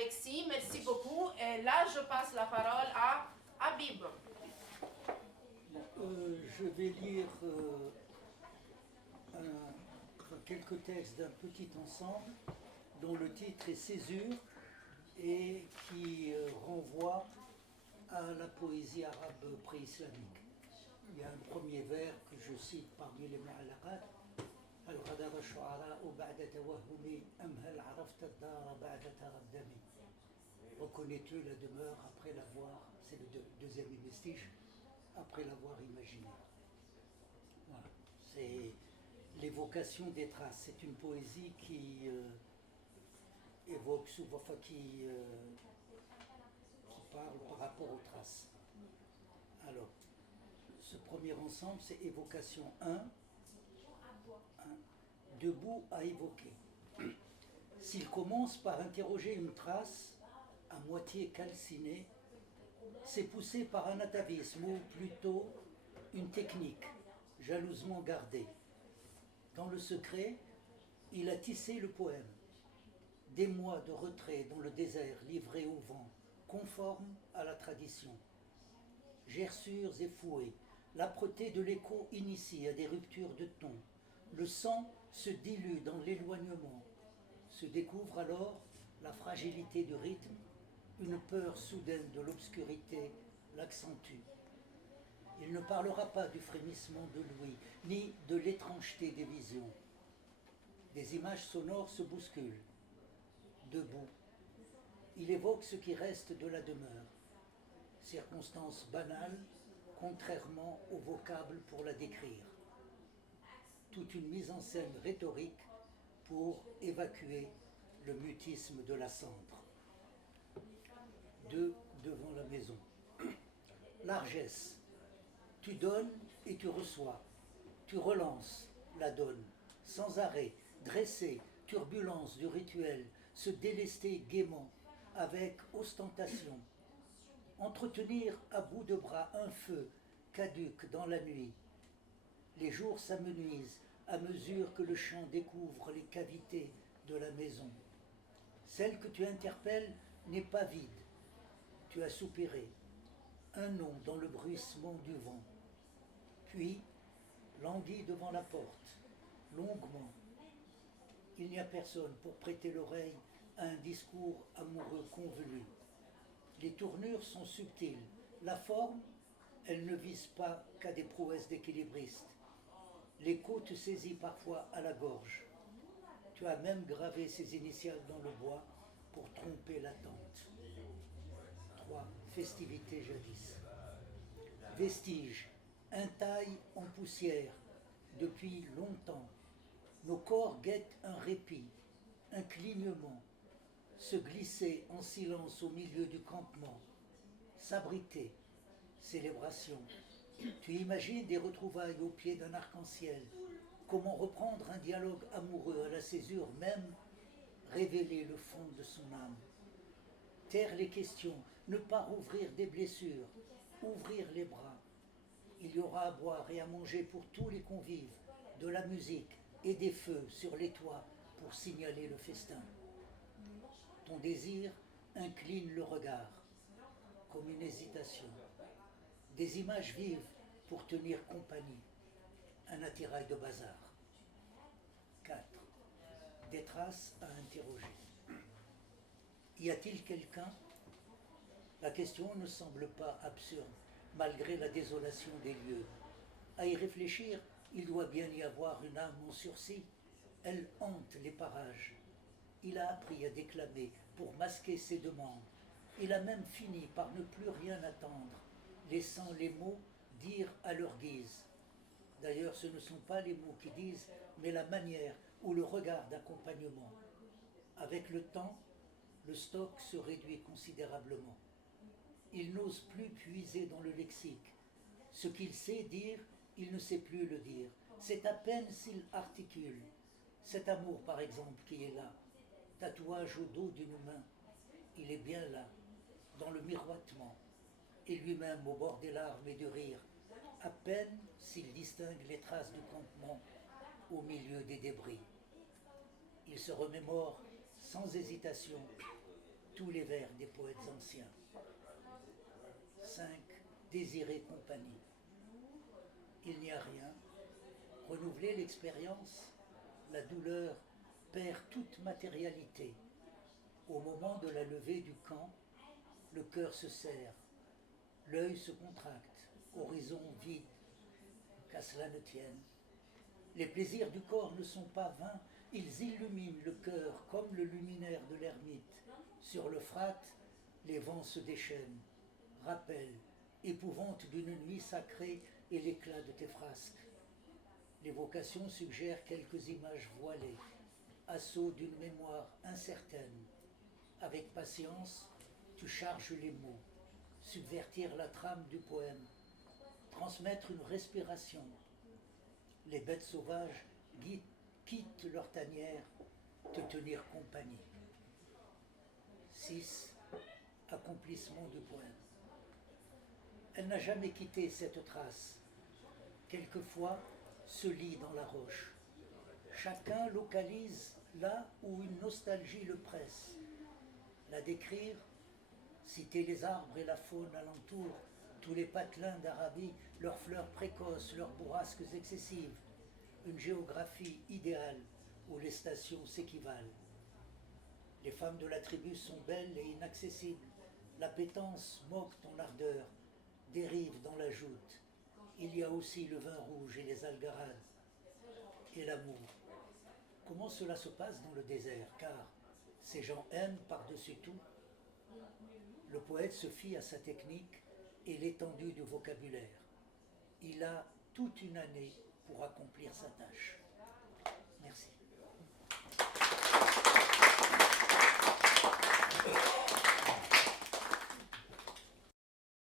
Alexis, merci beaucoup. Et là, je passe la parole à Habib. Je vais lire quelques textes d'un petit ensemble dont le titre est Césure et qui renvoie à la poésie arabe pré-islamique. Il y a un premier vers que je cite parmi les mu'allaqat. الغدر الشعراء بعد توهم أم هل عرفت الدار بعد تردم. Reconnais-tu la demeure après l'avoir, c'est le deuxième vestige, après l'avoir imaginé. Voilà. C'est l'évocation des traces. C'est une poésie qui évoque souvent, enfin, qui parle par rapport aux traces. Alors, ce premier ensemble, c'est évocation 1. Debout à évoquer. S'il commence par interroger une trace à moitié calcinée, c'est poussé par un atavisme ou plutôt une technique jalousement gardée. Dans le secret, il a tissé le poème. Des mois de retrait dans le désert livré au vent, conforme à la tradition. Gerçures et fouets, l'âpreté de l'écho initie à des ruptures de ton. Le sang se dilue dans l'éloignement. Se découvre alors la fragilité du rythme, une peur soudaine de l'obscurité l'accentue. Il ne parlera pas du frémissement de l'ouïe, ni de l'étrangeté des visions. Des images sonores se bousculent. Debout, il évoque ce qui reste de la demeure. Circonstance banale, contrairement au vocable pour la décrire. Toute une mise en scène rhétorique pour évacuer le mutisme de la cendre. Devant la maison. Largesse. Tu donnes et tu reçois. Tu relances la donne. Sans arrêt, dressé, turbulence du rituel, se délester gaiement, avec ostentation. Entretenir à bout de bras un feu caduc dans la nuit. Les jours s'amenuisent à mesure que le champ découvre les cavités de la maison. Celle que tu interpelles n'est pas vide. Tu as soupiré. Un nom dans le bruissement du vent. Puis, languis devant la porte, longuement. Il n'y a personne pour prêter l'oreille à un discours amoureux convenu. Les tournures sont subtiles. La forme, elle ne vise pas qu'à des prouesses d'équilibristes. L'écho te saisit parfois à la gorge. Tu as même gravé ses initiales dans le bois pour tromper l'attente. 3. Festivité jadis. Vestige, intaille en poussière, depuis longtemps. Nos corps guettent un répit, un clignement, se glisser en silence au milieu du campement, s'abriter, célébration. Tu imagines des retrouvailles au pied d'un arc-en-ciel. Comment reprendre un dialogue amoureux à la césure même, révéler le fond de son âme. Taire les questions, ne pas rouvrir des blessures, ouvrir les bras. Il y aura à boire et à manger pour tous les convives, de la musique et des feux sur les toits pour signaler le festin. Ton désir incline le regard, comme une hésitation. Des images vives pour tenir compagnie. Un attirail de bazar. 4. Des traces à interroger. Y a-t-il quelqu'un? La question ne semble pas absurde, malgré la désolation des lieux. À y réfléchir, il doit bien y avoir une âme en sursis. Elle hante les parages. Il a appris à déclamer pour masquer ses demandes. Il a même fini par ne plus rien attendre, laissant les mots dire à leur guise. D'ailleurs, ce ne sont pas les mots qui disent, mais la manière ou le regard d'accompagnement. Avec le temps, le stock se réduit considérablement. Il n'ose plus puiser dans le lexique. Ce qu'il sait dire, il ne sait plus le dire. C'est à peine s'il articule. Cet amour, par exemple, qui est là, tatouage au dos d'une main, il est bien là, dans le miroitement, et lui-même au bord des larmes et du rire, à peine s'il distingue les traces du campement au milieu des débris. Il se remémore sans hésitation tous les vers des poètes anciens. 5. Désirer compagnie. Il n'y a rien. Renouveler l'expérience, la douleur perd toute matérialité. Au moment de la levée du camp, le cœur se serre, l'œil se contracte, horizon vide, qu'à cela ne tienne. Les plaisirs du corps ne sont pas vains, ils illuminent le cœur comme le luminaire de l'ermite. Sur l'Euphrate, les vents se déchaînent, rappel, épouvante d'une nuit sacrée et l'éclat de tes frasques. L'évocation suggère quelques images voilées, assaut d'une mémoire incertaine. Avec patience, tu charges les mots, subvertir la trame du poème, transmettre une respiration. Les bêtes sauvages quittent leur tanière, te tenir compagnie. 6. Accomplissement du poème. Elle n'a jamais quitté cette trace. Quelquefois, se lit dans la roche. Chacun localise là où une nostalgie le presse. La décrire, citer les arbres et la faune alentour, tous les patelins d'Arabie, leurs fleurs précoces, leurs bourrasques excessives, une géographie idéale où les stations s'équivalent. Les femmes de la tribu sont belles et inaccessibles. L'appétence moque ton ardeur, dérive dans la joute. Il y a aussi le vin rouge et les algarades. Et l'amour. Comment cela se passe dans le désert, car ces gens aiment par-dessus tout. Le poète se fie à sa technique et l'étendue du vocabulaire. Il a toute une année pour accomplir sa tâche.